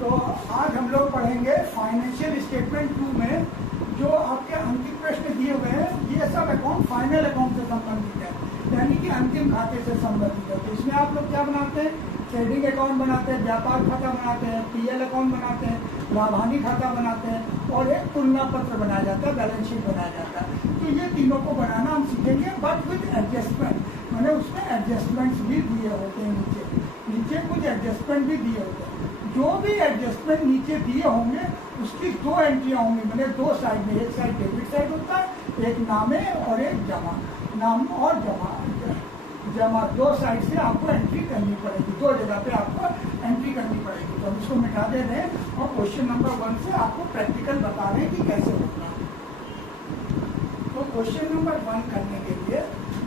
तो आज हम लोग पढ़ेंगे फाइनेंशियल स्टेटमेंट 2 में जो आपके अंतिम प्रश्न दिए हुए हैं, ये सब अकाउंट फाइनल अकाउंट से संबंधित है, यानी कि अंतिम खाते से संबंधित है। तो इसमें आप लोग क्या बनाते हैं, ट्रेडिंग अकाउंट बनाते हैं, व्यापार खाता बनाते हैं, पीएल अकाउंट बनाते हैं, लाभानी खाता बनाते हैं और एक तुलना पत्र बनाया जाता है, बैलेंस शीट बनाया जाता है। तो ये तीनों को बनाना हम सीखेंगे, बट विद एडजस्टमेंट, मैंने उसमें एडजस्टमेंट्स भी दिए होते हैं, नीचे कुछ एडजस्टमेंट भी दिए होते हैं। जो भी एडजस्टमेंट नीचे दिए होंगे उसकी दो एंट्रियाँ होंगी, मैंने दो साइड में, एक साइड डेबिट साइड होता है, एक नामे और एक जमा, नाम और जमा दो साइड से आपको एंट्री करनी पड़ेगी, दो जगह पे आपको एंट्री करनी पड़ेगी। तो हम इसको मिटा दे रहे हैं और क्वेश्चन नंबर 1 से आपको प्रैक्टिकल बता रहे हैं कि कैसे होगा। तो क्वेश्चन नंबर 1 करने के लिए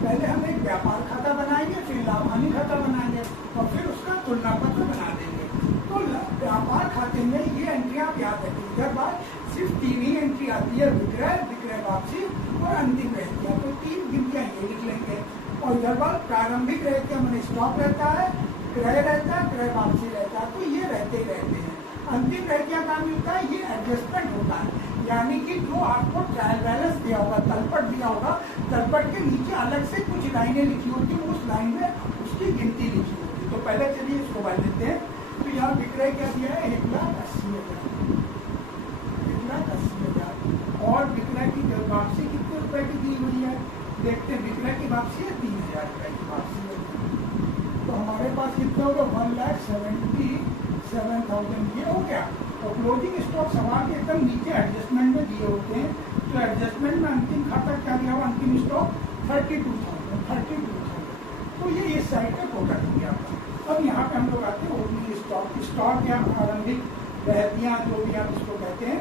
पहले हम एक व्यापार खाता बनाएंगे, फिर लाभानी खाता बनाएंगे और फिर उसका तुलना पत्र बना देंगे। तो व्यापार खाते में ये एंट्रियाँ आप याद रखें, इधर बार सिर्फ 3 ही एंट्री आती है, विक्रय, विक्रय वापसी और अंतिम रहतिया। तो 3 गिनतियाँ ये लिख लेंगे और इधर बार प्रारंभिक रहतिया मैंने स्टॉक रहता है, क्रय रहता है, क्रय वापसी रहता है, तो ये रहते ही रहते हैं। अंतिम रहतिया का मिलता है, ये एडजस्टमेंट होता है, यानी कि जो आपको ट्रायल बैलेंस दिया होगा, तलपट दिया होगा, तलपट के नीचे अलग से कुछ लाइनें लिखी होती है, उस लाइन में उसकी गिनती लिखी होती है। तो पहले चलिए इसको बन लेते हैं। तो यहाँ विक्रय क्या दिया है, 1,80,000, 1,80,000 और विक्रय की वापसी कितने रुपए की दी हुई है, देखते हैं। विक्रय की वापसी है 3,000 रुपए की वापसी है, तो हमारे पास कितना होगा, 1,77,000 ये हो गया। और क्लोजिंग स्टॉक सवाल के एकदम नीचे एडजस्टमेंट में दिए होते हैं, तो एडजस्टमेंट में अंतिम खाता क्या दिया हुआ, अंतिम स्टॉक 32,000। तो ये इस साइड का टोटल हो गया। अब यहाँ पे हम लोग आते हैं ओपनिंग स्टॉक या प्रारंभिक रहतियाँ, जो भी आप इसको कहते हैं।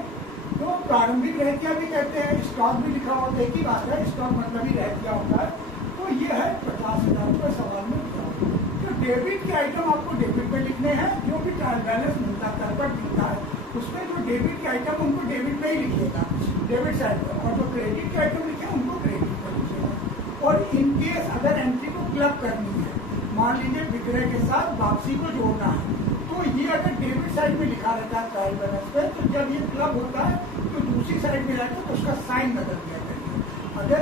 तो प्रारंभिक रहतियाँ भी कहते हैं, स्टॉक भी लिखा होता है, एक ही बात है, स्टॉक मतलब ही रहतिया होता है। तो ये है 50,000 रुपये सवाल में लिखा होता है। तो डेबिट के आइटम आपको डेबिट पे लिखने हैं, जो भी ट्रायल बैलेंस मिलता है, तलपट मिलता है, उसमें जो डेबिट के आइटम उनको डेबिट पे ही लिखिएगा, डेबिट साइड पर, और जो क्रेडिट के आइटम लिखे उनको क्रेडिट पर लिखिएगा। और इनकेस अगर एंट्री को क्लब करनी है, मान लीजिए विक्रय के साथ वापसी को जोड़ना है, तो ये अगर डेबिट साइड में लिखा रहता है ट्रायल बैलेंस पे, तो जब ये क्लब होता है तो दूसरी साइड में जाकर तो उसका साइन बदल दिया करिए। अगर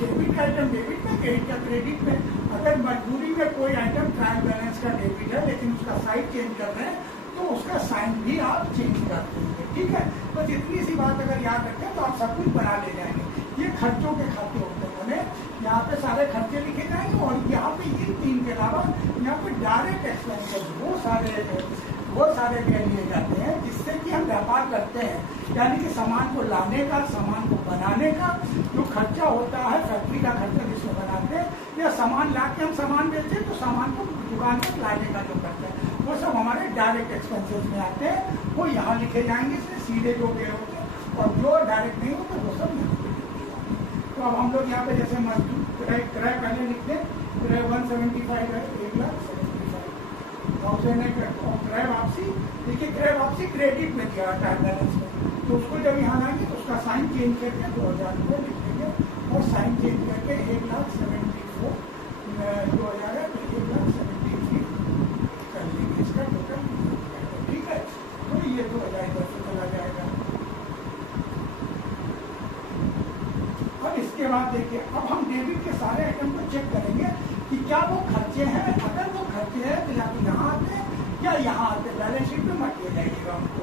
डेबिट का आइटम डेबिट में, क्रेडिट का क्रेडिट में, अगर मजबूरी में कोई आइटम ट्रायल बैलेंस का डेबिट है लेकिन उसका साइड चेंज कर रहे हैं, तो उसका साइन भी आप चेंज कर देंगे, ठीक है। बस इतनी सी बात अगर याद रखें तो आप सब कुछ बना ले जाएंगे। ये खर्चों के खाते होते हैं, यहाँ पे सारे खर्चे लिखे जाएंगे और यहाँ पे इन 3 के अलावा यहाँ पे डायरेक्ट एक्सपेंसेस वो सारे कह लिए जाते हैं, जिससे कि हम व्यापार करते हैं, यानी कि सामान को लाने का, सामान को बनाने का जो खर्चा होता है, फैक्ट्री का खर्चा जिसको बनाते हैं, या सामान ला के हम सामान बेचते हैं तो सामान को दुकान तक लाने का जो खर्चा है, वो सब हमारे डायरेक्ट एक्सपेंसेस में आते हैं। वो यहाँ लिखे जाएंगे, सीधे जो गए होते हैं, और जो डायरेक्ट नहीं होते वो सब नहीं। तो अब हम लोग यहाँ पे जैसे मजदूर क्रय पहले लिखते हैं, क्रय 175 है, 1,75,000 है। और क्रय वापसी, देखिए क्रय वापसी क्रेडिट में दिया ट्रायल बैलेंस में, तो उसको जब यहाँ लाएंगे तो उसका साइन चेंज करके 2,000 रुपये लिख देंगे और साइन चेंज करके 1,74,000 जो है 1,73,000 कर लेंगे, इसका टोटल, ठीक है। तो ये 2,000 इधर से चला जाएगा। अब इसके बाद देखिए, अब हम डेबिट के सारे आइटम को चेक करेंगे कि क्या वो खर्चे हैं। अगर वो खर्चे हैं तो या तो यहाँ आते हैं या यहाँ आते, बैलेंस शीट में मत ले जाइएगा उनको।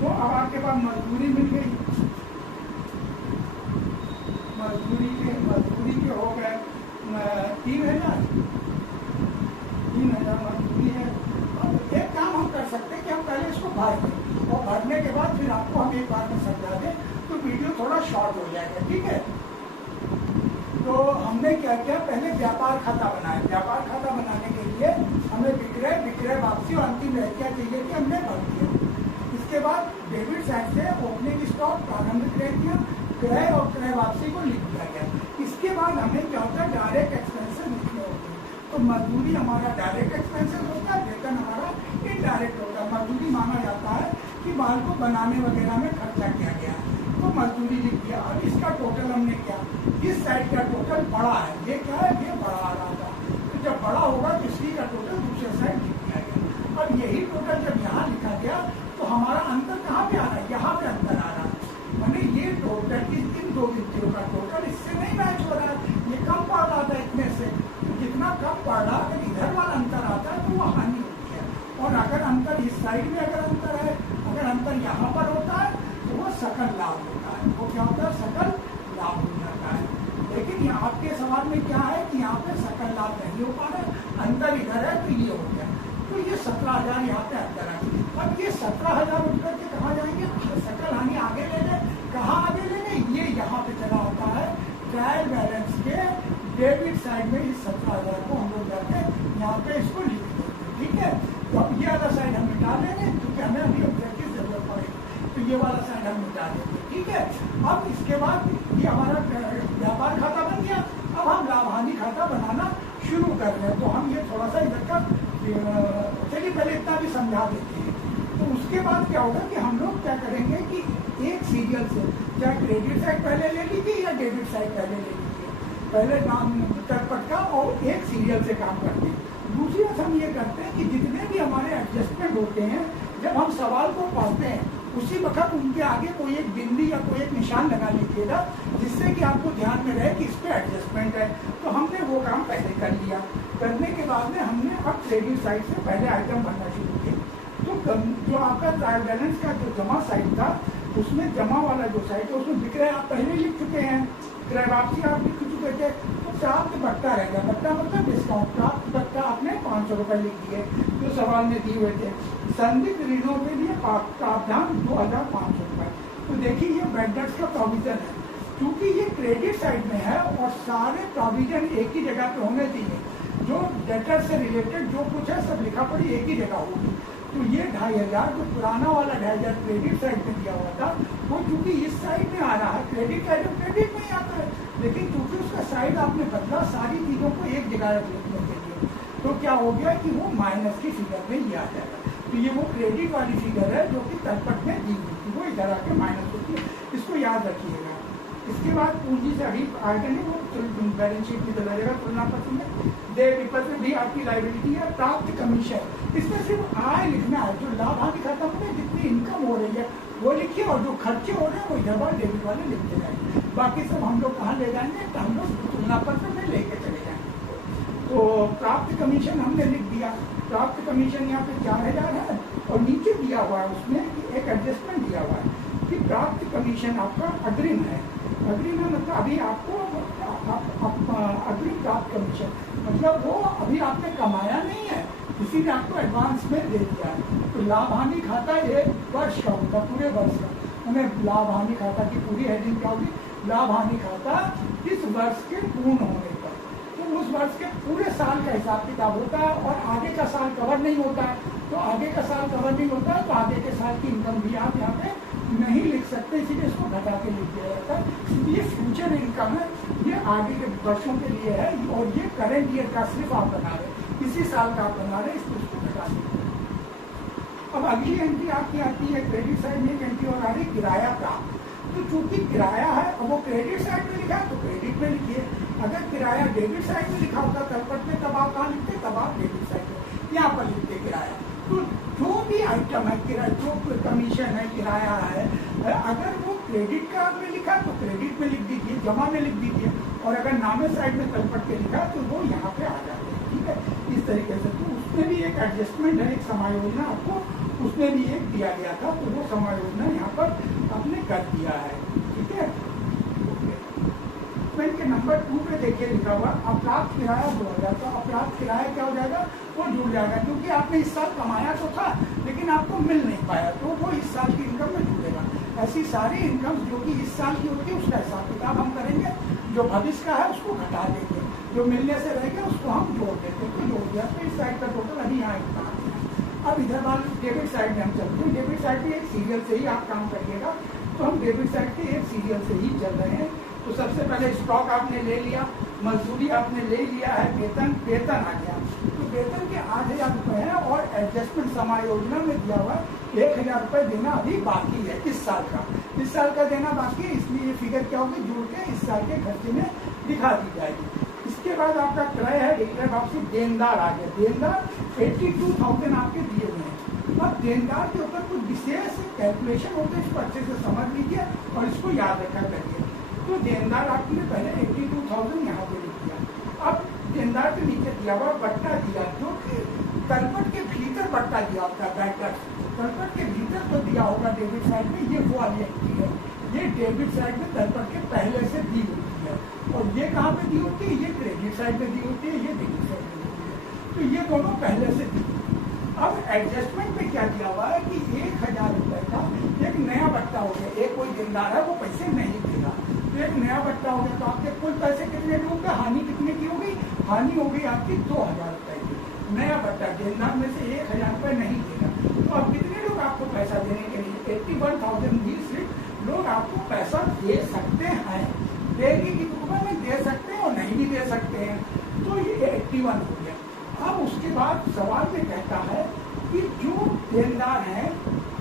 तो अब आपके पास मजदूरी मिल गई, मजदूरी के हो गए 3,000 मजदूरी है। अब एक काम हम कर सकते हैं कि हम पहले इसको भर दें और भरने के बाद फिर आपको हम एक बार में समझा दें, तो वीडियो थोड़ा शॉर्ट हो जाएगा, ठीक है। तो हमने क्या किया, पहले व्यापार खाता बनाया। व्यापार खाता बनाने के लिए हमें विक्रय वापसी और अंतिम रहतिया चाहिए कि हमने भर दिया। इसके बाद डेबिट साइड से ओपनिंग स्टॉक, प्रारंभिक रहतिया, क्रय और क्रय वापसी को लिख दिया गया। इसके बाद हमें क्या होता है, डायरेक्ट एक्सपेंसेस लिखने होते हैं। तो मजदूरी हमारा डायरेक्ट एक्सपेंसेस होता है, वेतन हमारा इनडायरेक्ट होता है। मजदूरी माना जाता है कि माल को बनाने वगैरह में खर्चा किया गया, तो मजदूरी लिख दिया। अब इसका टोटल हमने क्या, इस साइड का टोटल बड़ा है, ये क्या है, ये बड़ा आ रहा था, तो जब बड़ा होगा तो इसी का टोटल दूसरे साइड लिख दिया गया। अब यही टोटल जब यहाँ लिखा गया तो अंतर इस साइड में अगर अंतर है, अगर अंतर यहाँ पर होता है तो वो सकल लाभ होता है। वो क्या होता है? सकल लाभ हो जाता है। लेकिन यहाँ आपके सवाल में क्या है कि यहाँ पे सकल लाभ नहीं हो पा रहा है, अंतर इधर है तो ये हो गया। तो ये 17,000 यहाँ पे अंतर है। अब ये 17,000 उठ करके कहाँ जाएंगे? सकल हानि आगे ले लें। कहाँ आगे ले लें? ये यहाँ पे चला होता है ट्रायल बैलेंस के डेबिट साइड में। इस 17,000 को हम लोग जाके यहाँ पे इसको लिख देंगे, ठीक है। तो अब ये वाला साइड हम मिटा लेंगे क्योंकि हमें अभी ऑब्जेक्ट की जरूरत पड़ेगी, तो ये वाला साइड हम मिटा देंगे, ठीक है। अब इसके बाद ये हमारा व्यापार खाता बन गया। अब हम लाभ हानि खाता बनाना शुरू कर रहे हैं। तो हम ये थोड़ा सा इधर का चलिए पहले इतना भी समझा देते हैं। तो उसके बाद क्या होगा कि हम लोग क्या करेंगे कि एक सीरियल से, चाहे क्रेडिट साइड पहले ले लीजिए या डेबिट साइड पहले ले लीजिए, पहले नाम तटपट का और एक सीरियल से काम करते हैं। दूसरी बात हम ये करते हैं कि जितने भी हमारे एडजस्टमेंट होते हैं, जब हम सवाल को पढ़ते हैं उसी वक्त उनके आगे कोई एक बिंदी या कोई एक निशान लगा लीजिएगा, जिससे कि आपको ध्यान में रहे कि इस पे एडजस्टमेंट है। तो हमने वो काम पहले कर लिया। करने के बाद में हमने अब क्रेडिट साइड से पहले आइटम भरना शुरू किया। तो जो आपका ट्रायल बैलेंस का जो जमा साइड था, उसमें जमा वाला जो साइड है उसमें विक्रय आप पहले लिख चुके हैं, क्रय वापसी आप लिख चुके थे। तो प्राप्त बट्टा रह गया। बट्टा मतलब डिस्काउंट। प्राप्त बट्टा आपने 500 रुपये लिख दिए जो सवाल में दिए हुए थे। संदिग्ध ऋणों के लिए प्रावधान 2,500 रुपये। तो देखिए ये वेंडर्स का प्रोविजन है। क्योंकि ये क्रेडिट साइड में है और सारे प्रोविजन एक ही जगह पे होने चाहिए। जो डेटर से रिलेटेड जो कुछ है सब लिखा पड़ी एक ही जगह होगी। तो ये 2,500 जो पुराना वाला 2,500 क्रेडिट साइड में दिया हुआ था, वो चूंकि इस साइड में आ रहा है, क्रेडिट साइड में क्रेडिट में ही आता है, लेकिन चूंकि उसका साइड आपने बदला सारी चीजों को एक जगह लिखने के लिए, तो क्या हो गया कि वो माइनस की फिगर में ही आ जाएगा। तो ये वो क्रेडिट वाली फिगर है जो कि तलपट में दी हुई थी, वो इधर आके माइनस होती है। इसको याद रखिएगा। इसके बाद पूंजी से अभी आगे नहीं, वो बैलेंस शीट में चला जाएगा तुलना पत्र में। दे विकल्प में भी आपकी लायबिलिटी है। प्राप्त कमीशन, इसमें सिर्फ आय लिखना है। जो लाभ हानि खाता में जितनी इनकम हो रही है वो लिखिए, और जो खर्चे हो रहे हैं वो इधर वाले डेबिट वाले लिखते जाएंगे। बाकी सब हम लोग कहाँ ले जाएंगे? तो हम लोग तुलना पत्र में लेके चले जाएंगे। तो प्राप्त कमीशन हमने लिख दिया। प्राप्त कमीशन यहाँ पे 4,000 है और नीचे दिया हुआ है उसमें कि एक एडजस्टमेंट दिया हुआ है कि प्राप्त कमीशन आपका अग्रिम है। अग्रिम है मतलब अभी आपको अग्रिम प्राप्त कमीशन मतलब वो अभी आपने कमाया नहीं है, इसीलिए आपको एडवांस में दे दिया है। तो लाभ हानि खाता 1 वर्ष का होगा, पूरे वर्ष का। हमें लाभ हानि खाता की पूरी हेडिंग क्या होगी? लाभ हानि खाता इस वर्ष के पूर्ण होने पर। तो उस वर्ष के पूरे साल का हिसाब किताब होता है और आगे का साल कवर नहीं होता है। तो आगे का साल कवर नहीं होता है तो आगे के साल की इनकम भी आप यहाँ पे नहीं लिख सकते, इसीलिए इसको घटा के लिख दिया जाता है। ये फ्यूचर इनकम है, ये आगे के वर्षों के लिए है और ये करेंट ईयर का सिर्फ आप बना रहे, इसी साल का आप बना रहे, इसको घटा दीजिए। अब अगली एंट्री आपकी आती है क्रेडिट साइड में, एक एंट्री और आ रही किराया प्राप्त। तो चूंकि किराया है, अब वो क्रेडिट साइड में लिखा है तो क्रेडिट में लिखिए। अगर किराया डेबिट साइड में लिखा होता तलपट में, तब आप कहाँ लिखते? तब आप डेबिट साइड में यहाँ पर लिखते किराया। तो जो भी आइटम है किराया, जो कमीशन है, किराया है, अगर वो क्रेडिट कार्ड में लिखा है तो क्रेडिट में लिख दीजिए, जमा में लिख दीजिए। और अगर नामे साइड में तलपट के लिखा तो वो यहाँ पे आ जाते हैं, ठीक है। इस तरीके से तो उसमें भी एक एडजस्टमेंट है, एक समायोजना आपको उसमें भी एक दिया गया था, तो वो समायोजना यहाँ पर आपने कर दिया है, ठीक है। के नंबर 2 पे देखिए लिखा हुआ अप्राप्त किराया 2,000। तो अप्राप्त किराया क्या हो जाएगा? वो जुड़ जाएगा, क्योंकि आपने इस साल कमाया तो था लेकिन आपको मिल नहीं पाया, तो वो इस साल की इनकम में जुड़ेगा। ऐसी सारी इनकम जो कि इस साल की होती है उसका हिसाब किताब हम करेंगे, जो भविष्य का है उसको घटा देंगे, जो मिलने से रहेगा उसको हम जोड़ देंगे। तो जोड़ दिया तो इस साइड का टोटल अभी यहाँ इतना आ गया। अब इधर वाले डेबिट साइड में हम चलते हैं। डेबिट साइड पे एक सीरियल से ही आप काम करिएगा, तो हम डेबिट साइड के एक सीरियल से ही चल रहे हैं। तो सबसे पहले स्टॉक आपने ले लिया, मजदूरी आपने ले लिया है, वेतन आ गया। तो वेतन के 8,000 रुपये है और एडजस्टमेंट समायोजना में दिया हुआ 1,000 रुपये देना अभी बाकी है इस साल का। इस साल का देना बाकी है, इसलिए ये फिगर क्या होगी? जुड़ के इस साल के खर्चे में दिखा दी जाएगी। इसके बाद आपका क्रय है, क्रय वापसी। देनदार आ गया। देनदार 82,000 आपके दिए हुए हैं। अब देनदार के ऊपर कुछ विशेष कैलकुलेशन होते हैं, इसको अच्छे से समझ लीजिए और इसको याद रखा करिए। तो देनदार आपने पहले 82,000 यहाँ पे लिख दिया। अब देनदार के नीचे दिया हुआ बट्टा दिया जो कि तलपट के भीतर भीतर बट्टा दिया होता है बैकवर्ड, तलपट के भीतर तो दिया होगा डेबिट साइड में, ये वो वाली एंट्री है, ये डेबिट साइड में तलपट के पहले से दी होती है, और ये कहाँ पे दी होती है, ये क्रेडिट साइड में दी होती है, ये डेबिट साइड में दी होती है, तो ये दोनों पहले से दी। अब एडजस्टमेंट में क्या किया हुआ है कि 1000 रुपए का एक नया बट्टा हो गया, एक कोई देनदार है वो पैसे नहीं देगा, तो एक नया बट्टा हो गया, तो आपके कुल पैसे कितने डूबे, हानि कितने की हो गई, हानि हो गई आपकी 2000 रुपए की। नया बट्टा देनदार में से 1000 रुपए नहीं देगा, तो अब कितने लोग आपको पैसा देने के लिए 81,000 लोग आपको पैसा दे सकते हैं, देगी की रूप में दे सकते हैं और नहीं भी दे सकते हैं, तो ये 81 हो गया। अब उसके बाद सवाल ये कहता है कि जो देनदार हैं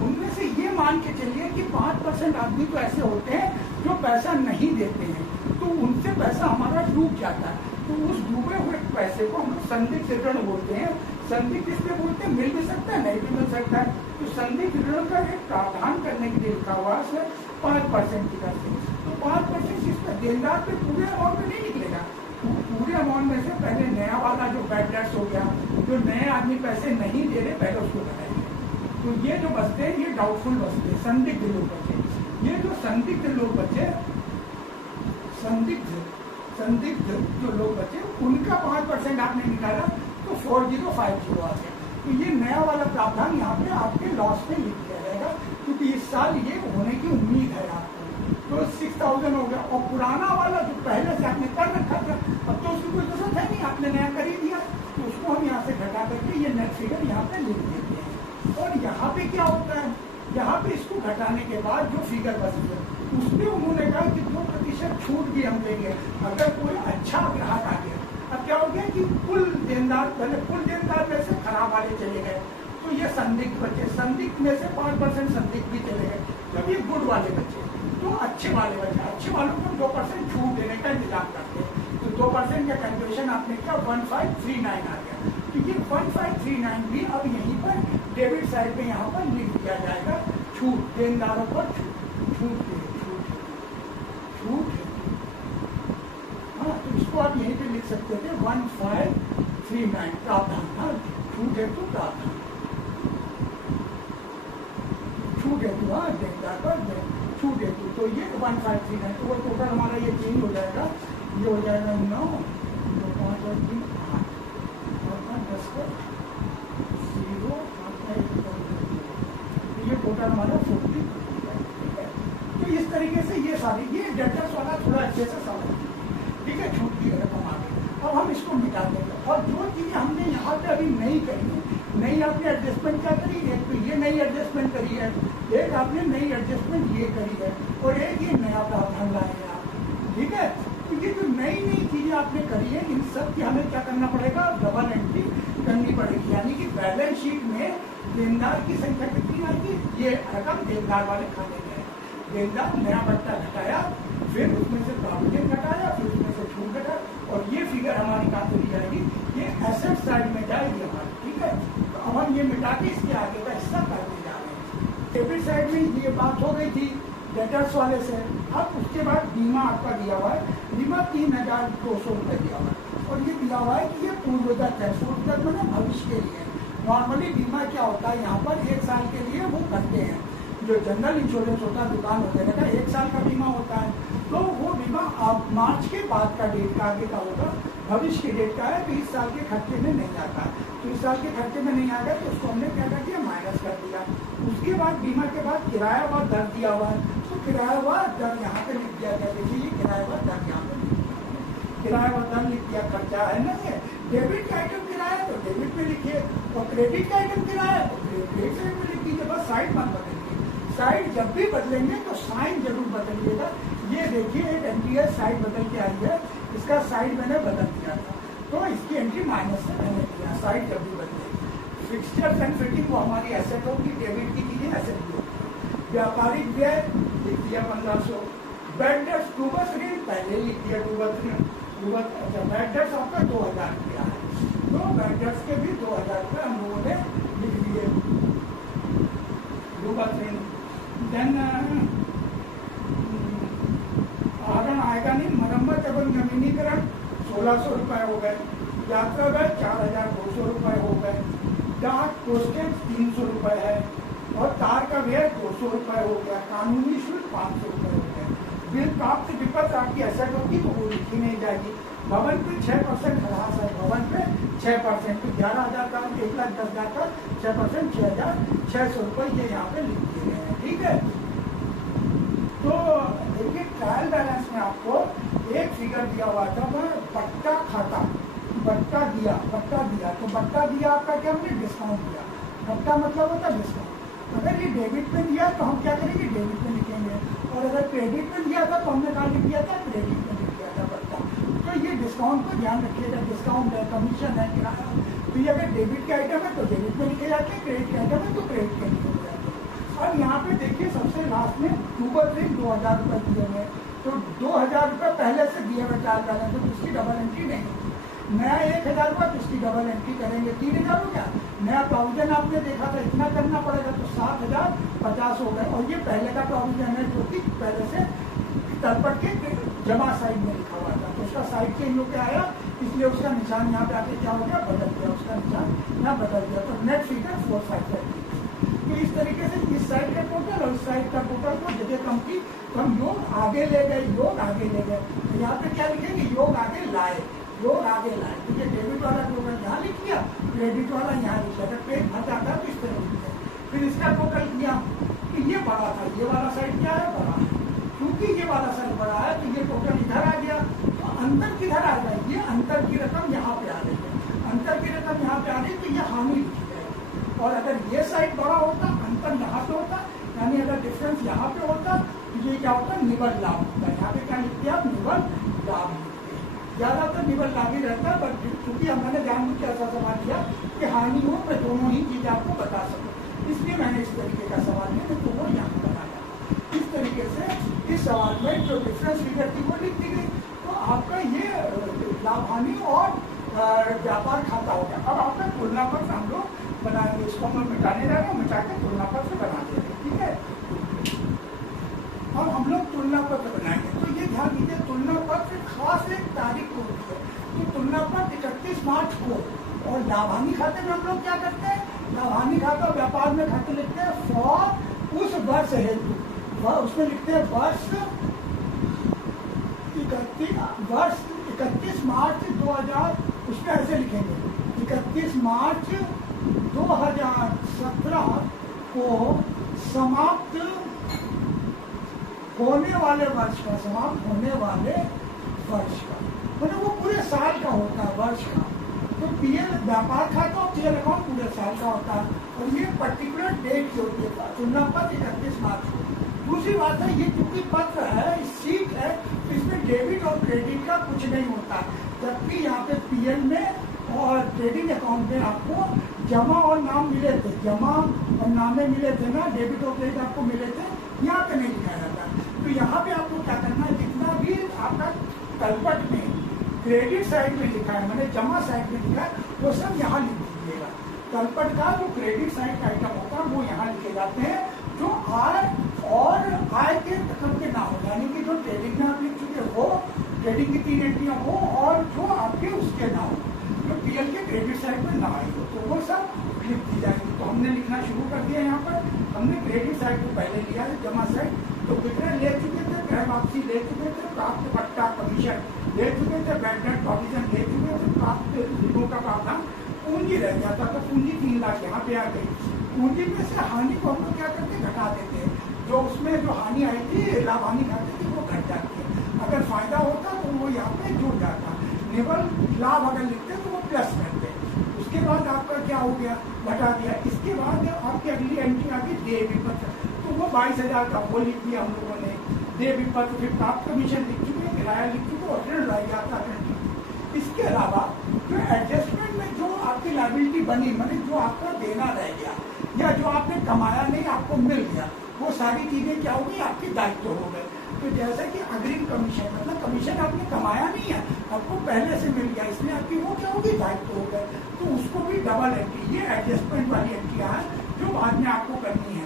उनमें से ये मान के चलिए कि 5% आदमी तो ऐसे होते हैं जो पैसा नहीं देते हैं, तो उनसे पैसा हमारा डूब जाता है, तो उस डूबे हुए पैसे को हम लोग संदिग्ध ऋण बोलते हैं। संदिग्ध किससे बोलते हैं, मिल भी सकता है नहीं भी मिल सकता है, तो संदिग्ध ऋण का एक प्रावधान करने के लिए लिखा हुआ है 5% की दर से, तो 5% इस पर देनदार पे पूरे अमाउंट में नहीं निकलेगा, पूरे अमाउंट में से पहले नया वाला जो बैड डेट्स हो गया, जो नए आदमी पैसे नहीं दे रहे पहले उसको लगाएंगे, तो ये जो बचते हैं ये डाउटफुल बचते हैं, संदिग्ध लोग बचे, ये जो संदिग्ध लोग बचे, संदिग्ध जो लोग बचे उनका 5% आपने निकाला तो 4050 आ गया, तो ये नया वाला प्रावधान यहाँ पे आपके लॉस में लिख दिया जाएगा, क्योंकि इस साल ये होने की उम्मीद है आपको, तो 6000 हो गया, और पुराना वाला जो पहले से आपने कर रखा था अब तो उसकी कोई जरूरत है नहीं, आपने नया कर ही दिया, तो उसको हम यहाँ से घटा करके ये नेट फिगर यहाँ पे लिख देते हैं। और यहाँ पे क्या होता है, यहाँ पे इसको घटाने के बाद जो फिगर बचती है उसमें उन्होंने कहा कि 2% छूट भी हम देंगे अगर कोई अच्छा ग्राहक आ गया। अब क्या हो गया कि कुल देनदार पहले कुल देनदार में से खराब वाले चले गए, तो ये संदिग्ध बचे, संदिग्ध में से 5% संदिग्ध भी चले गए, जब ये गुड वाले बचे तो अच्छे वाले बचे, अच्छे वालों को 2% छूट देने का इंतजाम करते हैं, तो 2% का कैलकुलेशन आपने किया 1539 आ गया, तो ये 1539 भी अब यहीं पर डेबिट साइड पे यहाँ पर लिख दिया जाएगा, छूट देनदारों पर छूट हाँ, तो इसको आप यहीं पे लिख सकते थे 1539 प्रावधान, हाँ छूट है तो प्रावधान, छूट है तो हाँ देनदार पर छूट है तो ये 1539, तो वो टोटल हमारा ये चेंज हो जाएगा, ये हो जाएगा 9 5 और 3 8 10 का 0 ये टोटल हमारा 40, ठीक है। तो इस तरीके से ये सारी ये डेटर्स वाला थोड़ा अच्छे से समझ, ठीक है, छूट की रकम आ गई। अब हम इसको मिटा देंगे, और जो चीज़ें हमने यहाँ पे अभी नहीं करी, नई आपने एडजस्टमेंट क्या करी, एक तो ये नई एडजस्टमेंट करी है, एक आपने नई एडजस्टमेंट ये करी है, और एक ये नया प्रावधान लाए हैं आप, ठीक है। तो ये जो नई चीजें आपने करी है इन सब की हमें क्या करना पड़ेगा, डबल एंट्री करनी पड़ेगी, यानी कि बैलेंस शीट में देनदार की संख्या कितनी आएगी, ये रकम देनदार वाले खाते में, देनदार नया बट्टा घटाया, फिर उसमें से प्रोविजन घटाया, फिर उसमें से छूट घटाया, और ये फिगर हमारी कहाँ चली जाएगी, ये एसेट साइड में जाएगी हमारी, ठीक है। तो अब हम ये मिटा के इसके आगे का हिस्सा करते जा रहे हैं। डेबिट साइड में ये बात हो गई थी डेटर्स वाले से। अब उसके बाद बीमा आपका दिया हुआ है, बीमा 3200 रुपये दिया हुआ है, और ये दिया हुआ है कि ये पूर्वगत है, पूर्वगत मतलब भविष्य के लिए। नॉर्मली बीमा क्या होता है, यहाँ पर 1 साल के लिए वो करते हैं, जो जनरल इंश्योरेंस होता है दुकान वगैरह का 1 साल का बीमा होता है, तो वो बीमा आप मार्च के बाद का डेट का आगे का होगा, भविष्य के डेट का है, तो इस साल के खर्चे में नहीं आता है, तो इस साल के खर्चे में नहीं आ गया तो उसको हमने क्या कर दिया, माइनस कर दिया। उसके बाद बीमा के बाद किराया व दर दिया हुआ है, तो किराया व दर यहाँ पे लिख दिया गया, देखिए ये किराया व दर यहाँ पे लिख दिया, किराया व दर लिख दिया, खर्चा है ना ये, डेबिट का आइटम किराया तो डेबिट में लिखिए, और क्रेडिट का आइटम किराया तो क्रेडिट साइड में लिख दीजिए, बस साइड मत बदलिए, साइड जब भी बदलेंगे तो साइन जरूर बदलिएगा। ये देखिए एक एंट्री है, साइड बदल के आई है, इसका साइड मैंने बदल दिया था, तो इसकी एंट्री माइनस से मैंने किया, साइड जब भी बदलेगी। फिक्सचर्स एंड फिटिंग वो हमारी एसेट होगी, डेबिट की चीजें एसेट भी होगी। व्यापारिक व्यय लिख दिया 1500, बैड डेट्स डूबस ऋण पहले लिख दिया, डूबस ऋण अच्छा बैड डेट्स आपका 2000 रुपया है, तो बैड डेट्स के भी 2000 रुपये हम लोगों ने लिख दिए, डूबस ऋण। देन आहरण आएगा नहीं, मरम्मत एवं नवीनीकरण 1600 रुपये हो गए, यात्रा व्यय 4200 रुपये हो गए, जहाँ पोस्टेज 300 रुपये है और तार का व्यय 200 रुपये हो गया, कानूनी शुल्क 500 रुपये हो गया। बिल प्राप्त विपत्र आपकी एसेट होगी तो वो लिखी नहीं जाएगी। भवन पे 6% ह्रास है, भवन पे 6%, तो 11,000 का 1,10,000 का 6%, 6,600 रुपये ये यहाँ पे लिख दिए गए हैं। ठीक है, तो देखिए ट्रायल बैलेंस में आपको एक फिगर दिया हुआ था, बट्टा खाता, बट्टा दिया तो बट्टा दिया आपका क्या हमने डिस्काउंट दिया। बट्टा मतलब होता है डिस्काउंट। अगर ये डेबिट पे दिया तो हम क्या करेंगे, डेबिट पे लिखेंगे, और अगर क्रेडिट पे दिया था तो हमने कहा लिख दिया था, क्रेडिट पे लिख दिया था बट्टा। तो ये डिस्काउंट को ध्यान रखिएगा, डिस्काउंट है, कमीशन है, किराया। तो ये अगर डेबिट के आइटम है तो डेबिट पे लिखे जाते हैं, क्रेडिट के आइटम है तो क्रेडिट पे लिखे जाते हैं। अब यहाँ पे देखिए सबसे लास्ट में अक्टूबर से 2,000 रुपये दिए हुए, तो 2,000 रुपये पहले से दिए हुए ट्रायल बैलेंस, तो उसकी डबल एंट्री नहीं। नया 1,000 रुपये तो उसकी डबल एंट्री करेंगे, 3,000 हो गया। नया प्रोविजन आपने देखा था इतना करना पड़ेगा, तो 7,050 हो गए। और ये पहले का प्रोविजन है जो कि पहले से तलपट के जमा साइड में लिखा हुआ था, तो उसका साइड चेंज होकर आया, इसलिए उसका निशान यहाँ पे आके क्या हो गया, बदल गया, उसका निशान यहाँ बदल गया। तो नेट फिगर 4,530। तो इस तरीके से इस साइड का टोटल और इस साइड का टोटल को जगह कम की तो हम योग आगे ले गए, योग आगे ले गए। तो यहाँ पे क्या लिखेंगे, योग आगे लाए, योग आगे लाए। तो ये डेबिट वाला टोटल यहाँ लिख लिया, क्रेडिट वाला यहाँ लिख लिया। पेज भर जाता है तो इस तरह लिखते हैं। फिर इसका टोटल किया कि ये बड़ा था, ये वाला साइड क्या है, बड़ा है। क्योंकि ये वाला साइड बड़ा है तो ये टोटल इधर आ गया, तो अंतर किधर आ गया, ये अंतर की रकम यहाँ पे आ रही है, अंतर की रकम यहाँ पे आ रही है, तो ये हानि लिखी जाएगी। और अगर ये साइड बड़ा होता, अंतर यहाँ पे होता, यानी अगर डिफरेंस यहाँ पे होता तो ये क्या होता, निवल लाभ होता। यहाँ पे क्या लिखते हैं आप, निवल लाभ लिखते हैं। ज्यादातर निवल लाभ ही रहता है, बट क्योंकि मैंने जानबूझ के ऐसा सवाल किया कि हानि हो, मैं दोनों ही चीजें आपको बता सकूँ, इसलिए मैंने इस तरीके का सवाल लिया, तो वो यहाँ बनाया। इस तरीके से इस सवाल में जो डिफरेंस फिगर थी वो लिख दी गई। तो आपका ये लाभ हानि और व्यापार खाता हो गया। अब आपका तुलना पत्र हम लोग बनाएंगे, इसको हम मिटाने जा रहे हैं, मिटा के तुलना पत्र बना देंगे। ठीक है, अब हम लोग तुलना पत्र बनाएंगे। तो ये ध्यान दीजिए, तुलना पत्र खास एक तारीख को होती है। तो तुलना पत्र 31 मार्च को, और लाभ हानि खाते में हम लोग क्या करते हैं, लाभ हानि खाता व्यापार में खाते लिखते हैं फॉर उस वर्ष हेतु, उसमें लिखते हैं वर्ष 31 मार्च 2000, उसमें ऐसे लिखेंगे 31 मार्च 2017 को समाप्त होने वाले वर्ष का, समाप्त होने वाले वर्ष का, मतलब वो पूरे साल का होता है, वर्ष का। तो पीएल व्यापार खाता और पीएल अकाउंट पूरे साल का होता है, और ये पर्टिकुलर डेट की होती है, तुलना पत्र 31 मार्च को। दूसरी बात है, ये क्योंकि पत्र है, सीट है, तो इसमें डेबिट और क्रेडिट का कुछ नहीं होता, जबकि यहाँ पे पीएल में और क्रेडिट अकाउंट में आपको जमा और नाम मिले थे, जमा और नामे मिले थे ना, डेबिट और क्रेडिट आपको मिले थे, यहाँ पे नहीं लिखा जाता। तो यहाँ पे आपको क्या करना है, जितना भी आपका तलपट में क्रेडिट साइड में लिखा है, मैंने जमा साइड में लिखा है, वो सब यहाँ लिख दीजिएगा। तलपट का जो क्रेडिट साइड का आइटम होता है वो यहाँ लिखे जाते हैं, जो आय और आय के रकम के ना हो, यानी कि जो ट्रेडिंग में आप लिख चुके हो, ट्रेडिंग की 3 एंट्रियाँ हो, और जो आपके उसके ना हो, जो पीएल के क्रेडिट साइड में ना आई हो, तो वो सब लिख दी जाएगी। तो हमने लिखना शुरू कर दिया। यहाँ पर हमने क्रेडिट साइड को पहले लिया है, जमा साइड तो विक्रय ले चुके थे, क्रय वापसी ले चुके थे, प्राप्त पट्टा कमीशन ले चुके थे, बैड डेट प्रोविजन ले चुके थे, प्राप्त ऋणों का प्रावधान, पूंजी रह जाता तो पूंजी 3 लाख यहाँ पे आ गई। पूंजी में से हानि को हम लोग क्या करते, घटा देते हैं, जो उसमें जो हानि आई थी लाभ हानि खाते थी वो घट जाती है, अगर फायदा होता तो वो यहाँ पे जुड़ जाता, निवल लाभ अगर लिखते तो वो प्लस करते। उसके बाद आपका क्या हो गया, घटा दिया। इसके बाद आपकी अगली एंट्री आ गई देय विपत्र, तो वो 22,000 का वो लिख दिया हम लोगों ने, देय विपत्र। फिर प्राप्त कमीशन लिख चुके, किराया लिख चुके, और ऋण रह जाता ऋण। इसके अलावा जो एडजस्टमेंट में जो आपकी लायबिलिटी बनी, मतलब जो आपका देना रह गया या जो आपने कमाया नहीं आपको मिल गया, वो सारी चीजें क्या हो गई, आपकी दायित्व हो गए। तो जैसा कि अग्रिम कमीशन, मतलब कमीशन आपने कमाया नहीं है, आपको पहले से मिल गया, इसलिए आपकी वो क्या होगी, दायित्व हो गए, तो उसको भी डबल एंट्री, ये एडजस्टमेंट वाली एंट्रियाँ है जो बाद में आपको करनी है।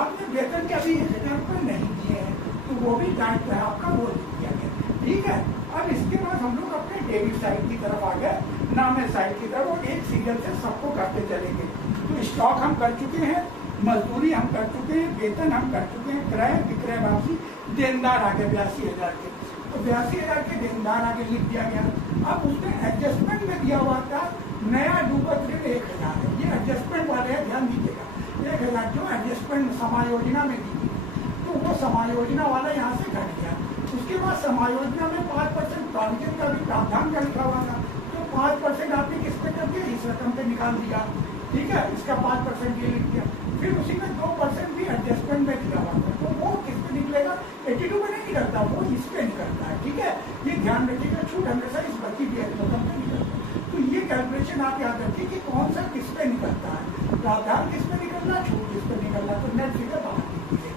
आपने वेतन के अभी 1,000 रुपये नहीं दिए हैं, तो वो भी दायित्व है आपका, वो लिख दिया गया। ठीक है, अब इसके बाद हम लोग अपने डेबिट साइड की तरफ आ गए, नामे साइड की तरफ, और एक सीरियल से सबको करते चलेंगे। स्टॉक हम कर चुके हैं, मजदूरी हम कर चुके हैं, वेतन हम कर चुके हैं, क्रय विक्रय वापसी, देनदार आगे 82,000 के, तो 82,000 के देनदार आगे लिख दिया गया। अब उसमें एडजस्टमेंट में दिया हुआ था नया डूबत ऋण 1,000 है, ये एडजस्टमेंट वाले है, ध्यान दीजिएगा 1,000 जो एडजस्टमेंट समायोजना में दी गई, तो वो समायोजना वाला यहाँ से घट गया। उसके बाद समायोजना में 5% प्रोविजन का भी प्रावधान का लिखा हुआ था, तो 5% आपने किस पे कर दिया, इस रकम पे निकाल दिया, ठीक है, इसका 5% ये लिख दिया। फिर उसी में 2% भी एडजस्टमेंट में दिया हुआ था, तो वो किस पे निकलेगा, 82 में नहीं निकलता, वो इस पे निकलता है, ठीक है, ये ध्यान रखिएगा, छूट हमेशा इस बची हुई रकम पे निकलता है। तो ये कैलकुलेशन आप याद रखिए कि कौन सा किस पे निकलता है, प्रावधान किस पे निकलना, छूट किस पे निकलना, तो नेट फिगर बाहर निकली है।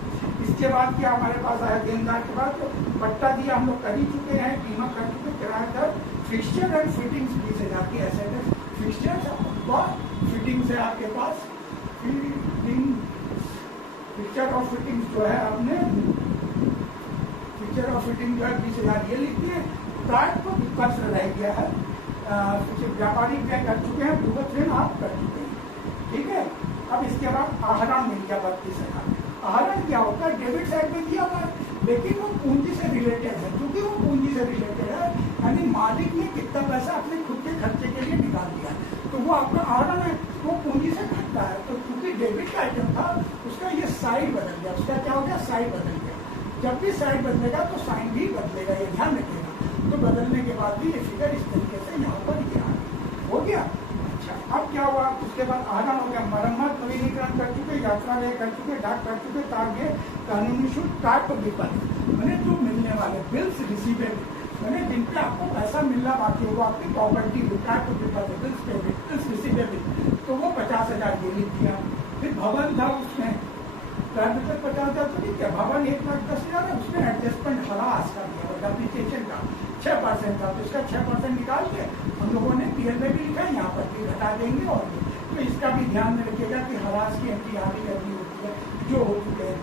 इसके बाद क्या हमारे पास आया, देनदार के बाद तो पट्टा दिया हम लोग कर ही चुके हैं, बीमा कर चुके, किराया दर, फिक्सचर एंड फिटिंग्स 20,000 की एसेट है, फिक्सचर और फिटिंग से आपके पास पिक्चर और फिटिंग जो है आपने पिक्चर और फिटिंग जो है 20,000 ये लिखते हैं। प्राइस को विकल्प रह गया है, व्यापारी व्यय कर चुके हैं, भुगत ऋण आप कर चुके हैं, ठीक है। अब इसके बाद आहरण मिल गया 32,000। आहरण क्या होता है, डेबिट साइड में दिया हुआ है, लेकिन वो पूंजी से रिलेटेड है, क्योंकि वो पूंजी से रिलेटेड है, यानी मालिक ने कितना पैसा अपने खुद के खर्चे के लिए निकाल दिया, तो वो आपका आहरण है, वो पूंजी से घटता है। तो क्योंकि डेबिट का आइटम था, उसका ये साइड बदल गया, उसका क्या हो गया, साइड बदल गया। जब भी साइड बदलेगा तो साइन भी बदलेगा, ये ध्यान रखिएगा। तो बदलने के बाद भी ये फिगर इस तरीके से यहाँ पर हो गया। अच्छा, अब क्या हुआ, उसके बाद आहरण हो गया, मरम्मत नवीनीकरण कर चुके, यात्रा व्यय कर चुके, डाक कर चुके, तागे कानूनी शुल्क, टाइप विकल्प मैंने जो मिलने वाले बिल्स रिसीवेबल, मैंने जिन पे आपको पैसा मिलना बाकी है, वो आपकी प्रॉपर्टी टाइप विकल्प बिल्स रिसीवेबल, तो वो 50,000 ये लिख दिया। फिर भवन था, उसमें 50,000 तो नहीं क्या, भवन 1,10,000 है, उसमें एडजस्टमेंट हरास कर दिया, डेप्रिसिएशन का 6% था, तो इसका 6% निकाल के हम लोगों ने पीएल में भी लिखा है, यहाँ पर भी घटा देंगे। और तो इसका भी ध्यान में रखिएगा कि हरास की एंट्री आगे करनी होती है, जो हो चुके हैं।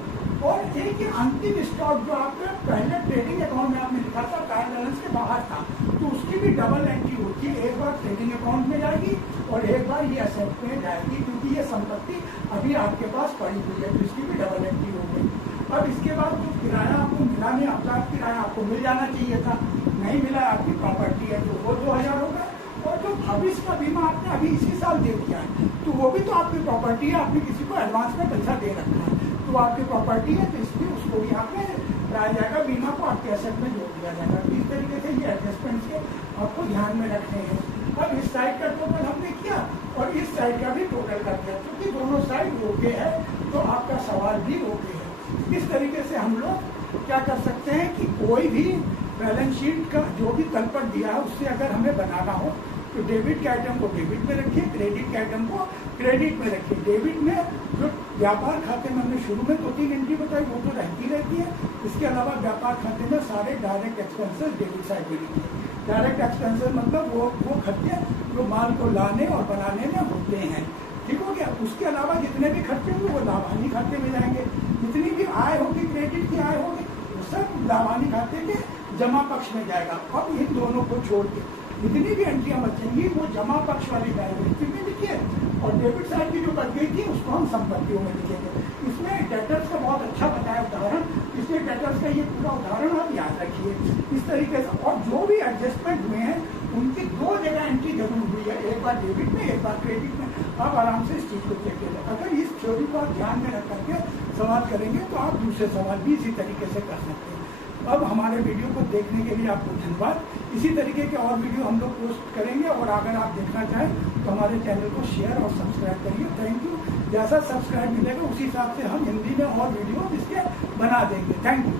और एक अंतिम स्टॉक जो आपका पहले ट्रेडिंग अकाउंट में आपने लिखा था, ट्रायल बैलेंस के बाहर था, तो उसकी भी डबल एंट्री होती है, एक बार ट्रेडिंग अकाउंट में जाएगी और एक बार ये असेट में जाएगी, क्योंकि ये संपत्ति अभी आपके पास पड़ी हुई है, तो इसकी भी डबल एंट्री हो गई। अब इसके बाद जो किराया आपको मिला नहीं, आपका किराया आपको मिल जाना चाहिए था, नहीं मिला, आपकी प्रॉपर्टी है, तो वो 2,000 होगा। और जो भविष्य का बीमा आपने अभी इसी साल दे दिया है, तो वो भी तो आपकी प्रॉपर्टी है, आपने किसी को एडवांस में पैसा दे रखा है, तो आपकी प्रॉपर्टी है, तो इसलिए उसको भी यहाँ पे लाया जाएगा, बीमा को आपके एसेट में जोड़ दिया जाएगा। इस तरीके से ये एडजस्टमेंट के आपको ध्यान में रखने हैं। अब इस साइड का टोटल हमने किया और इस साइड का भी टोटल कर दिया, क्योंकि दोनों साइड ओके है, तो आपका सवाल भी ओके है। इस तरीके से हम लोग क्या कर सकते हैं कि कोई भी बैलेंस शीट का जो भी तल पर दिया है, उससे अगर हमें बनाना हो तो डेबिट के आइटम को डेबिट में रखिए, क्रेडिट के आइटम को क्रेडिट में रखिए। डेबिट में जो व्यापार खाते में हमने शुरू में 2-3 एंट्री बताई, वो तो रहती रहती है। इसके अलावा व्यापार खाते में सारे डायरेक्ट एक्सपेंसेस डेबिट साइड में लिखिए। डायरेक्ट एक्सपेंसेस मतलब वो खर्चे जो माल को लाने और बनाने में होते हैं, ठीक हो गया। उसके अलावा जितने भी खर्चे होंगे वो लाभानी खाते में जाएंगे, जितनी भी आय होगी, क्रेडिट की आय होगी, वो सब लाभानी खाते के जमा पक्ष में जाएगा। अब इन दोनों को छोड़ के जितनी भी एंट्रियां बचेंगी वो जमा पक्ष वाली लायबिलिटी में लिखिए, और डेबिट साइड की जो बच गई थी उसको हम संपत्तियों में लिखेंगे। इसमें डेटर्स का बहुत अच्छा बताया उदाहरण, इसलिए डेटर्स का ये पूरा उदाहरण आप याद रखिए इस तरीके से। और जो भी एडजस्टमेंट हुए हैं उनकी 2 जगह एंट्री जरूर हुई है, एक बार डेबिट में, एक बार क्रेडिट में। आप आराम से इस चीज को चेक कीजिए। अगर इस थ्योरी को आप ध्यान में रख करके सवाल करेंगे तो आप दूसरे सवाल भी इसी तरीके से कर सकते हैं। अब हमारे वीडियो को देखने के लिए आपको धन्यवाद। इसी तरीके के और वीडियो हम लोग पोस्ट करेंगे, और अगर आप देखना चाहें तो हमारे चैनल को शेयर और सब्सक्राइब करिए। Thank you. जैसा सब्सक्राइब मिलेगा उसी हिसाब से हम हिंदी में और वीडियो इसके बना देंगे। Thank you.